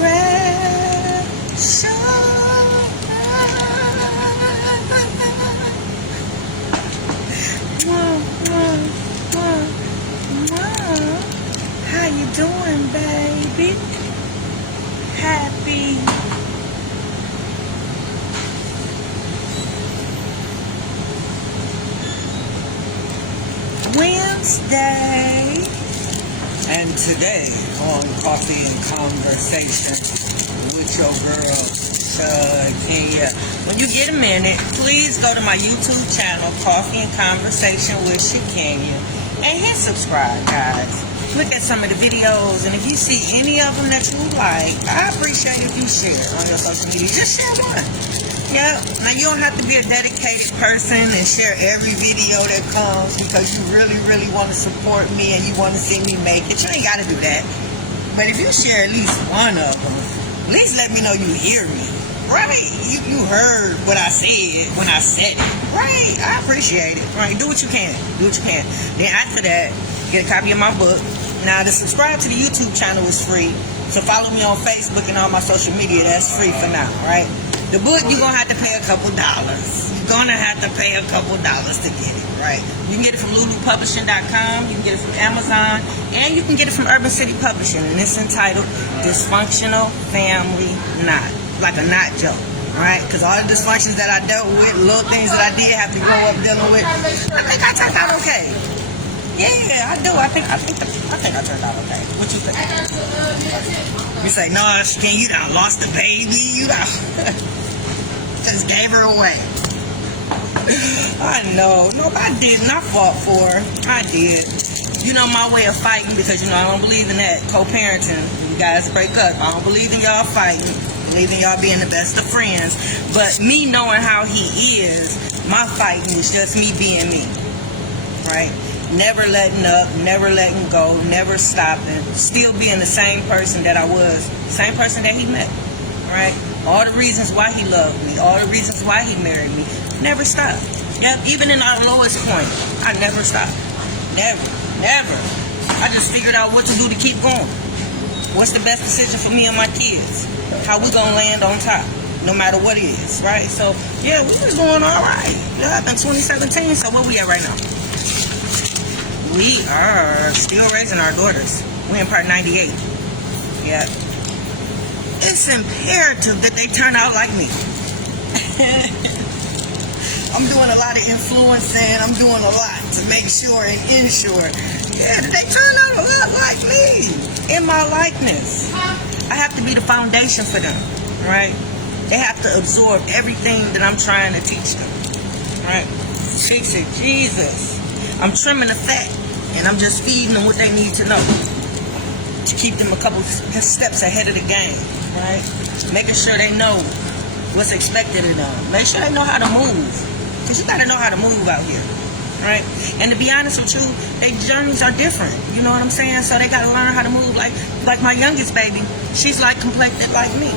precious. How you doing, baby? Happy Wednesday. And today on Coffee and Conversation with your girl, Shakenya. When you get a minute, please go to my YouTube channel, Coffee and Conversation with Shakenya, and hit subscribe, guys. Look at some of the videos, and if you see any of them that you like, I appreciate if you share on your social media. Just share one. Yeah, now you don't have to be a dedicated person and share every video that comes because you really, really want to support me and you want to see me make it. You ain't got to do that. But if you share at least one of them, at least let me know you hear me. Right? You heard what I said when I said it. Right? I appreciate it. Right? Do what you can. Do what you can. Then after that, get a copy of my book. Now, to subscribe to the YouTube channel is free. So follow me on Facebook and all my social media. That's free for now. Right? The book, you're going to have to pay a couple dollars. You're going to have to pay a couple dollars to get it, right? You can get it from lulupublishing.com. You can get it from Amazon. And you can get it from Urban City Publishing. And it's entitled Dysfunctional Family Knot. Like a knot joke, right? Because all the dysfunctions that I dealt with, little things that I did have to grow up dealing with, I think I turned out okay. Yeah, I do. I think I turned out okay. What you think? You say, no, Shakenya, you done lost the baby. You done just gave her away. I know. No, I didn't. I fought for her. I did. You know my way of fighting because, I don't believe in that co-parenting. You guys break up. I don't believe in y'all fighting. I believe in y'all being the best of friends. But me knowing how he is, my fighting is just me being me. Right? Never letting up, never letting go, never stopping, still being the same person that I was, same person that he met, right? All the reasons why he loved me, all the reasons why he married me, never stopped. Yep, even in our lowest point, I never stopped. Never. I just figured out what to do to keep going. What's the best decision for me and my kids? How we gonna land on top, no matter what it is, right? So, yeah, we was doing all right. Yeah, in 2017, so where we at right now? We are still raising our daughters. We're in part 98. Yeah. It's imperative that they turn out like me. I'm doing a lot of influencing. I'm doing a lot to make sure and ensure, that they turn out a lot like me. In my likeness. I have to be the foundation for them, right? They have to absorb everything that I'm trying to teach them, right? Fix it, Jesus. I'm trimming the fat, and I'm just feeding them what they need to know to keep them a couple steps ahead of the game, right? Making sure they know what's expected of them. Make sure they know how to move, because you got to know how to move out here, right? And to be honest with you, their journeys are different, you know what I'm saying? So they got to learn how to move. Like my youngest baby, she's like complected like me.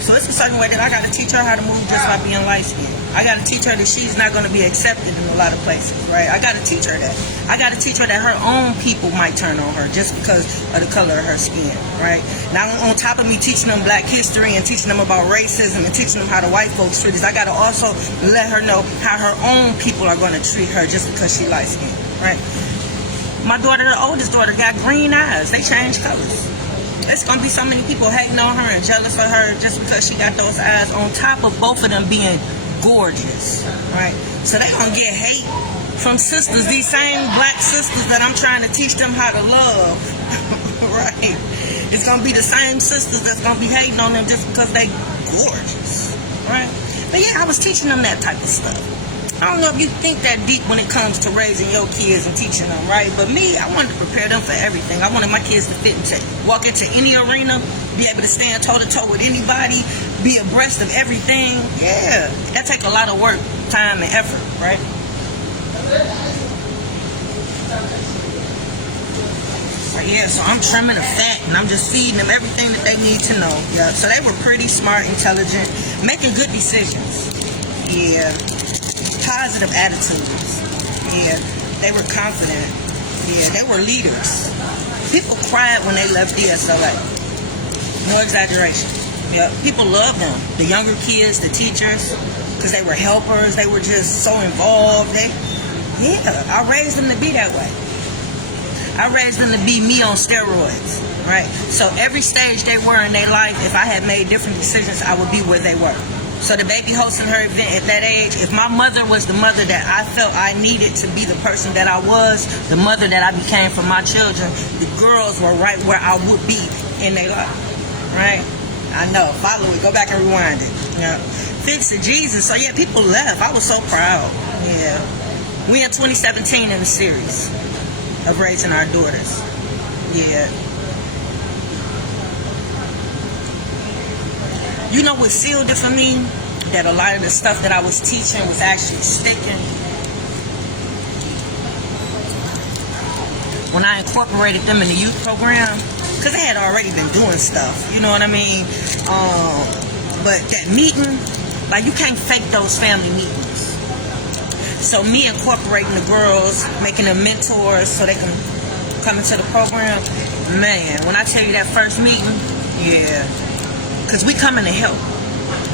So it's a certain way that I got to teach her how to move just by being light-skinned. I got to teach her that she's not going to be accepted in a lot of places, right? I got to teach her that. I got to teach her that her own people might turn on her just because of the color of her skin, right? Now, on top of me teaching them black history and teaching them about racism and teaching them how the white folks treat us, I got to also let her know how her own people are going to treat her just because she light-skinned, right? My daughter, the oldest daughter, got green eyes. They change colors. It's going to be so many people hating on her and jealous of her just because she got those eyes, on top of both of them being gorgeous, right? So they're going to get hate from sisters, these same black sisters that I'm trying to teach them how to love, right? It's going to be the same sisters that's going to be hating on them just because they gorgeous, right? But yeah, I was teaching them that type of stuff. I don't know if you think that deep when it comes to raising your kids and teaching them, right? But me, I wanted to prepare them for everything. I wanted my kids to fit into, walk into any arena, be able to stand toe-to-toe with anybody, be abreast of everything. Yeah, that takes a lot of work, time, and effort, right? Yeah, so I'm trimming the fat, and I'm just feeding them everything that they need to know. Yeah, so they were pretty smart, intelligent, making good decisions. Yeah. Positive attitudes. Yeah, they were confident. Yeah, they were leaders. People cried when they left DSLA. No exaggeration. Yeah, people love them. The younger kids, the teachers, because they were helpers. They were just so involved. I raised them to be that way. I raised them to be me on steroids, right? So every stage they were in their life, if I had made different decisions, I would be where they were. So the baby hosting her event at that age, if my mother was the mother that I felt I needed to be the person that I was, the mother that I became for my children, the girls were right where I would be in their life, right? I know. Follow it. Go back and rewind it. Yeah. Fix it, Jesus. So yeah, people left. I was so proud. Yeah. We in 2017 in the series of raising our daughters. Yeah. You know what sealed it for me? That a lot of the stuff that I was teaching was actually sticking. When I incorporated them in the youth program, because they had already been doing stuff, you know what I mean? But that meeting, like you can't fake those family meetings. So me incorporating the girls, making them mentors so they can come into the program, man, when I tell you that first meeting, yeah. Because we coming to help,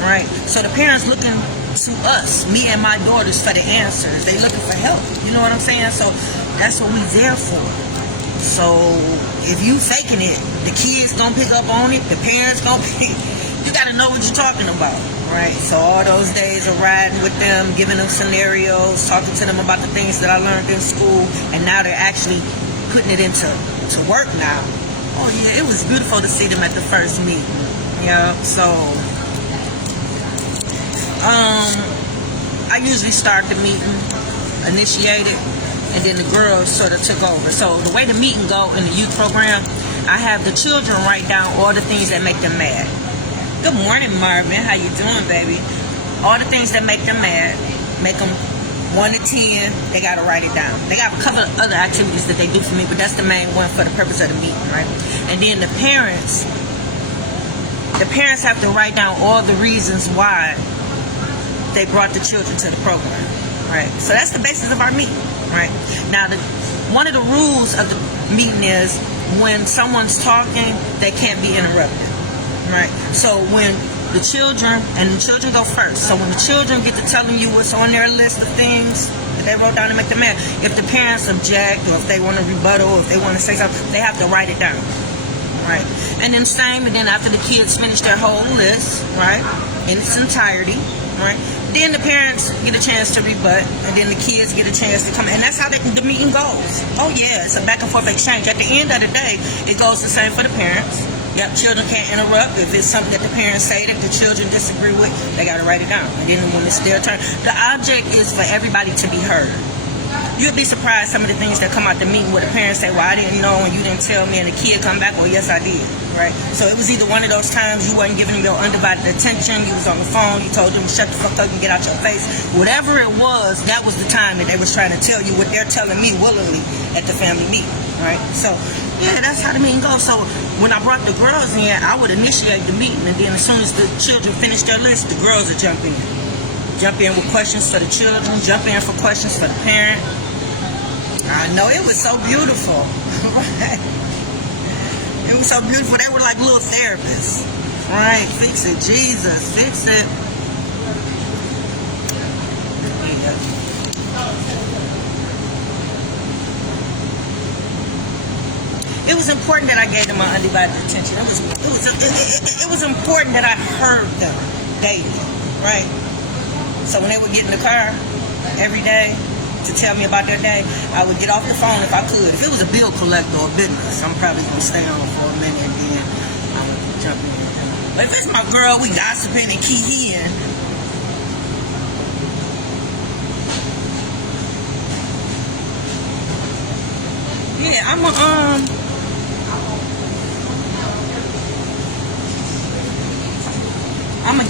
right? So the parents looking to us, me and my daughters, for the answers. They looking for help, you know what I'm saying? So that's what we there for. So if you faking it, the kids gonna pick up on it, the parents gonna pick. You gotta know what you're talking about, right? So all those days of riding with them, giving them scenarios, talking to them about the things that I learned in school, and now they're actually putting it into work now. Oh yeah, it was beautiful to see them at the first meeting. Yeah, so I usually start the meeting, initiate it, and then the girls sort of took over. So the way the meeting go in the youth program, I have the children write down all the things that make them mad. Good morning, Marvin. How you doing, baby? All the things that make them mad, make them 1 to 10, they got to write it down. They got a couple of other activities that they do for me, but that's the main one for the purpose of the meeting, right? And then the parents have to write down all the reasons why they brought the children to the program, right? So that's the basis of our meeting, right? Now, one of the rules of the meeting is when someone's talking, they can't be interrupted, right? So when the children go first. So when the children get to telling you what's on their list of things that they wrote down to make them mad, if the parents object or if they want to rebuttal or if they want to say something, they have to write it down. Right. And then after the kids finish their whole list, right, in its entirety, right, then the parents get a chance to rebut, and then the kids get a chance to come, and that's how the meeting goes. Oh yeah, it's a back and forth exchange. At the end of the day, it goes the same for the parents. Yep, children can't interrupt. If it's something that the parents say that the children disagree with, they got to write it down. And then when it's their turn, the object is for everybody to be heard. You'll be surprised some of the things that come out the meeting where the parents say, well, I didn't know and you didn't tell me, and the kid come back, well, yes, I did, right? So it was either one of those times you wasn't giving them your undivided attention, you was on the phone, you told them to shut the fuck up and get out your face. Whatever it was, that was the time that they was trying to tell you what they're telling me willingly at the family meeting, right? So, yeah, that's how the meeting goes. So when I brought the girls in, I would initiate the meeting, and then as soon as the children finish their list, the girls would jump in. Jump in with questions for the children, jump in for questions for the parent. I know, it was so beautiful. It was so beautiful. They were like little therapists. Right? Fix it, Jesus. Fix it. Yeah. It was important that I gave them my undivided attention. It was important that I heard them daily. Right? So when they would get in the car every day to tell me about their day, I would get off the phone if I could. If it was a bill collector or business, I'm probably going to stay on for a minute and then I would jump in. But if it's my girl, we gossiping and keying. Yeah, I'm gonna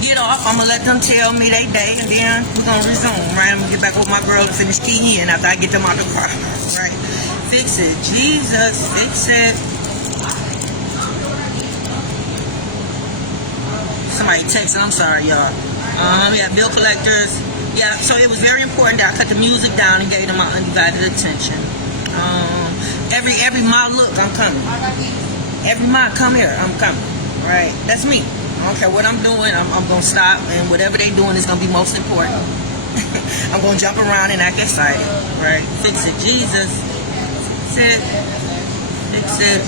get off. I'm gonna let them tell me their day, and then we're gonna resume, right? I'm gonna get back with my girl and finish keying after I get them out the car, right? Fix it, Jesus, fix it. Somebody texting, I'm sorry, y'all. Yeah, bill collectors. Yeah, so it was very important that I cut the music down and gave them my undivided attention. Every my look, I'm coming. Every my come here, I'm coming. right? That's me. I don't care what I'm doing, I'm going to stop, and whatever they doing is going to be most important. I'm going to jump around and act excited, right? Fix it, Jesus. Fix it. Fix it.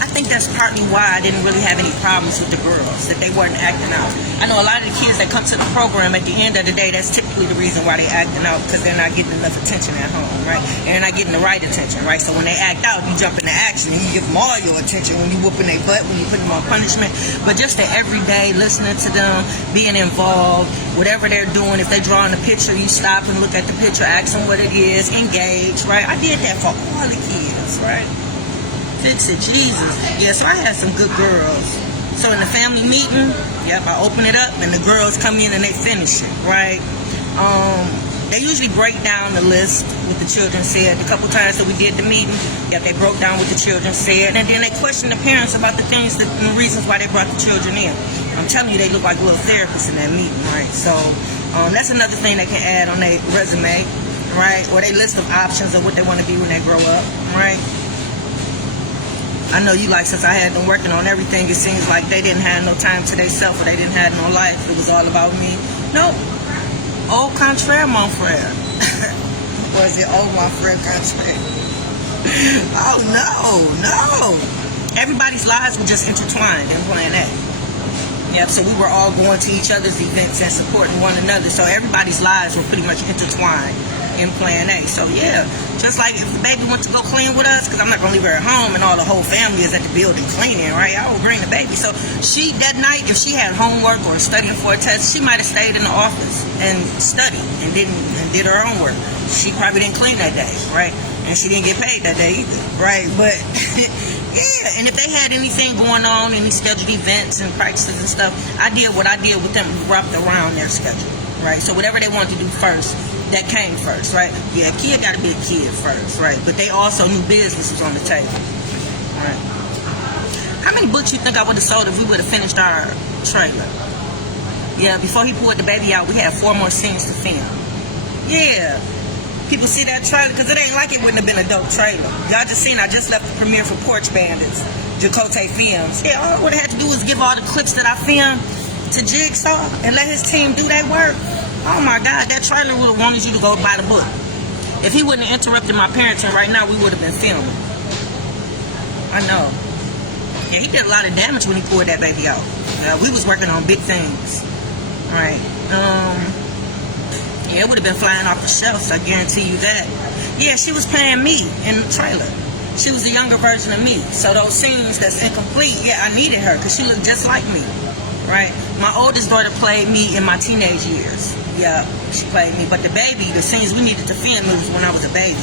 I think that's partly why I didn't really have any problems with the girls, that they weren't acting out. I know a lot of the kids that come to the program, at the end of the day, that's typically the reason why they acting out, because they're not getting enough attention at home, right? And they're not getting the right attention, right? So when they act out, you jump into action and you give them all your attention when you whooping their butt, when you put them on punishment. But just the everyday, listening to them, being involved, whatever they're doing, if they're drawing a picture, you stop and look at the picture, ask them what it is, engage, right? I did that for all the kids, right? Fix it, Jesus. Yeah, so I had some good girls. So in the family meeting, yep, I open it up and the girls come in and they finish it, right? They usually break down the list what the children said. The couple times that we did the meeting, yep, they broke down what the children said, and then they questioned the parents about the things and the reasons why they brought the children in. I'm telling you, they look like little therapists in that meeting, right? So that's another thing they can add on their resume, right? Or their list of options of what they want to be when they grow up, right? I know you like, since I had them working on everything, it seems like they didn't have no time to themselves, or they didn't have no life. It was all about me. No. Au contraire, mon frère. Was it au mon frère contraire? Oh, no. Everybody's lives were just intertwined in playing that. Yep, so we were all going to each other's events and supporting one another. So everybody's lives were pretty much intertwined in Plan A. So yeah, just like if the baby went to go clean with us, because I'm not going to leave her at home and all the whole family is at the building cleaning, right? I will bring the baby. So she, that night, if she had homework or studying for a test, she might have stayed in the office and studied and did her homework. She probably didn't clean that day, right? And she didn't get paid that day either, right? But yeah, and if they had anything going on, any scheduled events and practices and stuff, I did what I did with them, wrapped around their schedule, right? So whatever they wanted to do first, that came first, right? Yeah, kid got to be a kid first, right? But they also knew business was on the table, right? How many books you think I would have sold if we would have finished our trailer? Yeah, before he pulled the baby out, we had 4 more scenes to film. Yeah. People see that trailer, because it ain't like it wouldn't have been a dope trailer. Y'all just seen, I just left the premiere for Porch Bandits, Jacote Films. Yeah, all I would have had to do was give all the clips that I filmed to Jigsaw and let his team do their work. Oh my God, that trailer would have wanted you to go buy the book. If he wouldn't have interrupted my parenting right now, we would have been filming. I know. Yeah, he did a lot of damage when he pulled that baby out. We was working on big things. Right. Yeah, it would have been flying off the shelves, I guarantee you that. Yeah, she was playing me in the trailer. She was the younger version of me. So those scenes that's incomplete, yeah, I needed her because she looked just like me, right? My oldest daughter played me in my teenage years. Yeah, she played me. But the baby, the scenes we needed to film was when I was a baby,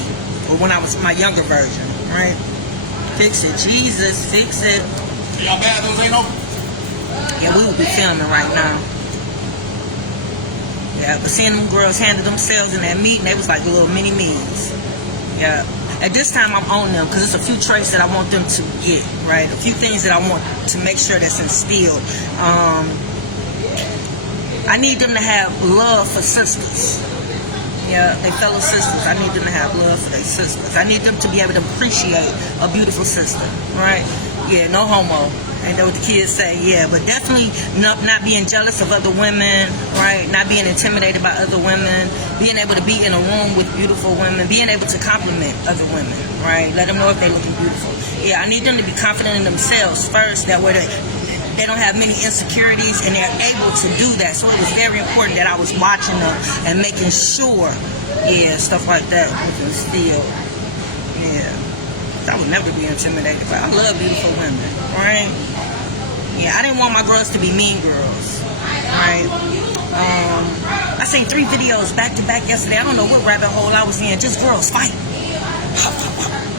or when I was my younger version, right? Fix it, Jesus, fix it. Y'all bathrooms ain't open? Yeah, we would be filming right now. Yeah, but seeing them girls handle themselves in that meeting, they was like little mini-me's. Yeah. At this time, I'm on them because there's a few traits that I want them to get, right? A few things that I want to make sure that's instilled. I need them to have love for sisters. Yeah, they fellow sisters. I need them to have love for their sisters. I need them to be able to appreciate a beautiful sister, right? Yeah, no homo. Ain't that what the kids say? Yeah, but definitely not being jealous of other women, right? Not being intimidated by other women. Being able to be in a room with beautiful women. Being able to compliment other women, right? Let them know if they're looking beautiful. Yeah, I need them to be confident in themselves first. That way they don't have many insecurities and they're able to do that. So it was very important that I was watching them and making sure, yeah, stuff like that was instilled. Yeah. I would never be intimidated, but I love beautiful women, right? Yeah, I didn't want my girls to be mean girls, right? I seen 3 videos back to back yesterday. I don't know what rabbit hole I was in. Just girls fight.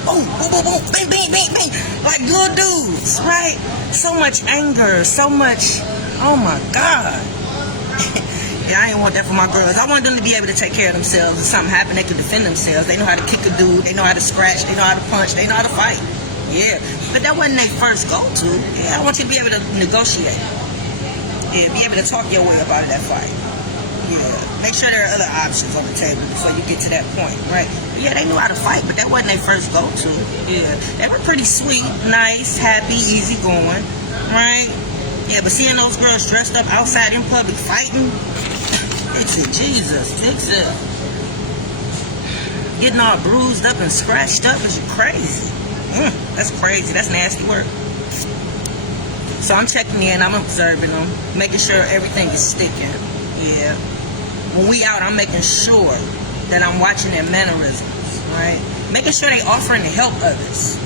Boom, boom, boom, boom, bing, bing, bing, bing. Like little dudes, right? So much anger, so much, oh my God. Yeah, I didn't want that for my girls. I want them to be able to take care of themselves. If something happened, they could defend themselves. They know how to kick a dude. They know how to scratch. They know how to punch. They know how to fight. Yeah, but that wasn't their first go-to. Yeah, I want you to be able to negotiate. Yeah, be able to talk your way up out of that fight. Yeah. Make sure there are other options on the table before you get to that point, right? But yeah, they knew how to fight, but that wasn't their first go-to. Yeah. They were pretty sweet, nice, happy, easygoing, right? Yeah, but seeing those girls dressed up outside in public fighting, fix it, Jesus, fix it. Getting all bruised up and scratched up is crazy. That's crazy. That's nasty work. So I'm checking in, I'm observing them, making sure everything is sticking. Yeah. When we out, I'm making sure that I'm watching their mannerisms, right? Making sure they offering to help others.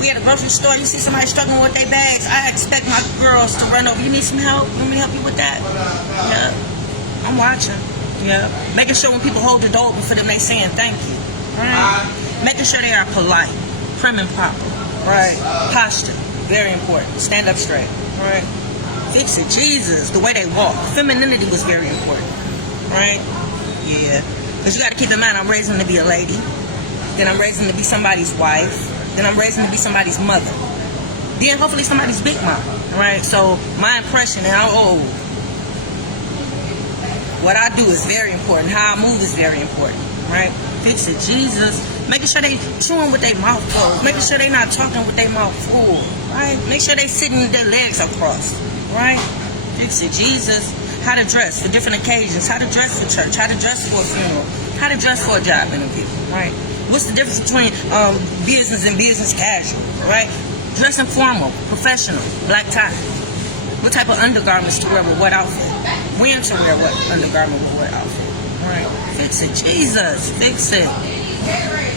We at a grocery store, you see somebody struggling with their bags, I expect my girls to run over. You need some help? Want me to help you with that? Yeah. I'm watching. Yeah. Making sure when people hold the door open for them, they saying thank you. Right? Making sure they are polite, prim and proper. Right. Posture. Very important. Stand up straight. Right. Fix it. Jesus. The way they walk. Femininity was very important. Right? Yeah. Because you got to keep in mind, I'm raising to be a lady. Then I'm raising to be somebody's wife. Then I'm raising to be somebody's mother. Then hopefully somebody's big mom. Right? So my impression, and I'm old. What I do is very important. How I move is very important. Right? Fix it. Jesus. Making sure they chewing with their mouth closed. Making sure they not talking with their mouth full. Right? Make sure they sitting with their legs across. Right? Fix it. Jesus. How to dress for different occasions. How to dress for church. How to dress for a funeral. How to dress for a job interview. Right? What's the difference between business and business casual? Right? Dressing formal, professional, black tie. What type of undergarments to wear with what outfit? When to wear what undergarment with what outfit. Right? Fix it. Jesus. Fix it.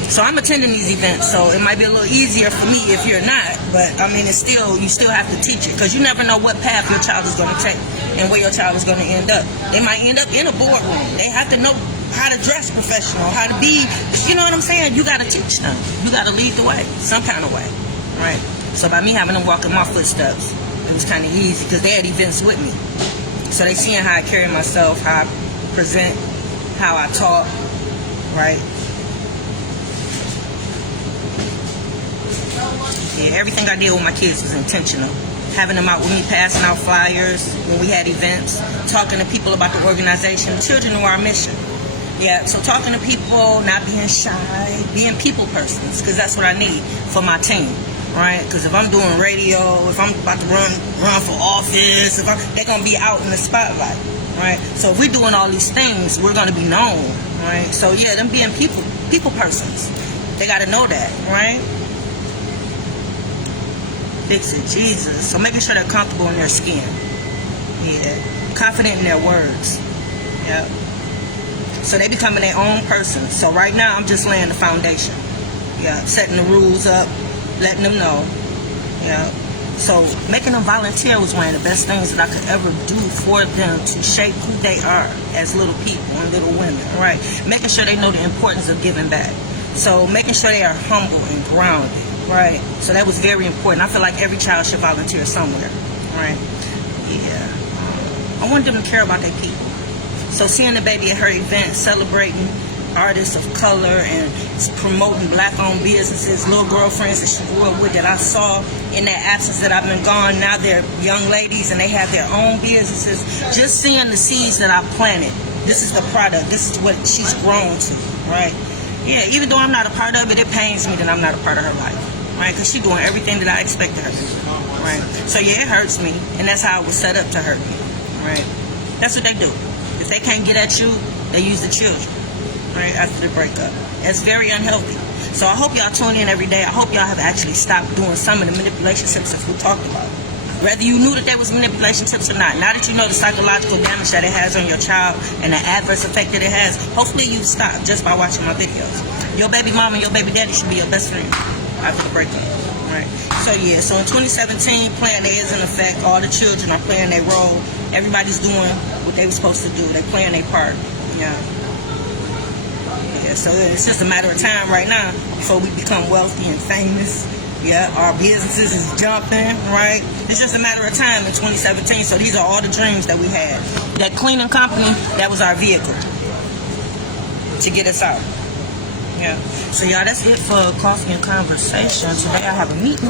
So I'm attending these events, so it might be a little easier for me if you're not, but I mean, it's still, you still have to teach it, because you never know what path your child is going to take and where your child is going to end up. They might end up in a boardroom. They have to know how to dress professional, how to be, you know what I'm saying? You got to teach them. You got to lead the way, some kind of way, right? So by me having them walk in my footsteps, it was kind of easy, because they had events with me. So they seeing how I carry myself, how I present, how I talk, right? Yeah, everything I did with my kids was intentional. Having them out with me, passing out flyers when we had events, talking to people about the organization. Children are our mission. Yeah, so talking to people, not being shy, being people persons, because that's what I need for my team, right? Because if I'm doing radio, if I'm about to run for office, they're going to be out in the spotlight, right? So if we're doing all these things, we're going to be known, right? So yeah, them being people persons, they got to know that, right? Fix it, Jesus. So making sure they're comfortable in their skin. Yeah. Confident in their words. Yeah. So they becoming their own person. So right now I'm just laying the foundation. Yeah. Setting the rules up, letting them know. Yeah. So making them volunteer was one of the best things that I could ever do for them to shape who they are as little people and little women. Right. Making sure they know the importance of giving back. So making sure they are humble and grounded. Right. So that was very important. I feel like every child should volunteer somewhere. Right. Yeah. I want them to care about their people. So seeing the baby at her event, celebrating artists of color and promoting black-owned businesses, little girlfriends that she grew up with that I saw in that absence that I've been gone. Now they're young ladies and they have their own businesses. Just seeing the seeds that I planted. This is the product. This is what she's grown to. Right. Yeah. Even though I'm not a part of it, it pains me that I'm not a part of her life. Right, because she's doing everything that I expected her to do. Right, so yeah, it hurts me, and that's how it was set up to hurt me. Right, that's what they do. If they can't get at you, they use the children. Right, after the breakup, it's very unhealthy. So I hope y'all tune in every day. I hope y'all have actually stopped doing some of the manipulation tips that we talked about. Whether you knew that there was manipulation tips or not, now that you know the psychological damage that it has on your child and the adverse effect that it has, hopefully you stop just by watching my videos. Your baby mama and your baby daddy should be your best friend after the breakup, right? So yeah, so in 2017, Plan A is in effect. All the children are playing their role. Everybody's doing what they were supposed to do. They playing their part. Yeah. Yeah. So it's just a matter of time right now before we become wealthy and famous. Yeah, our businesses is jumping, right? It's just a matter of time in 2017. So these are all the dreams that we had. That cleaning company, that was our vehicle to get us out. Yeah. So y'all, that's it for Coffee and Conversation. Today I have a meeting.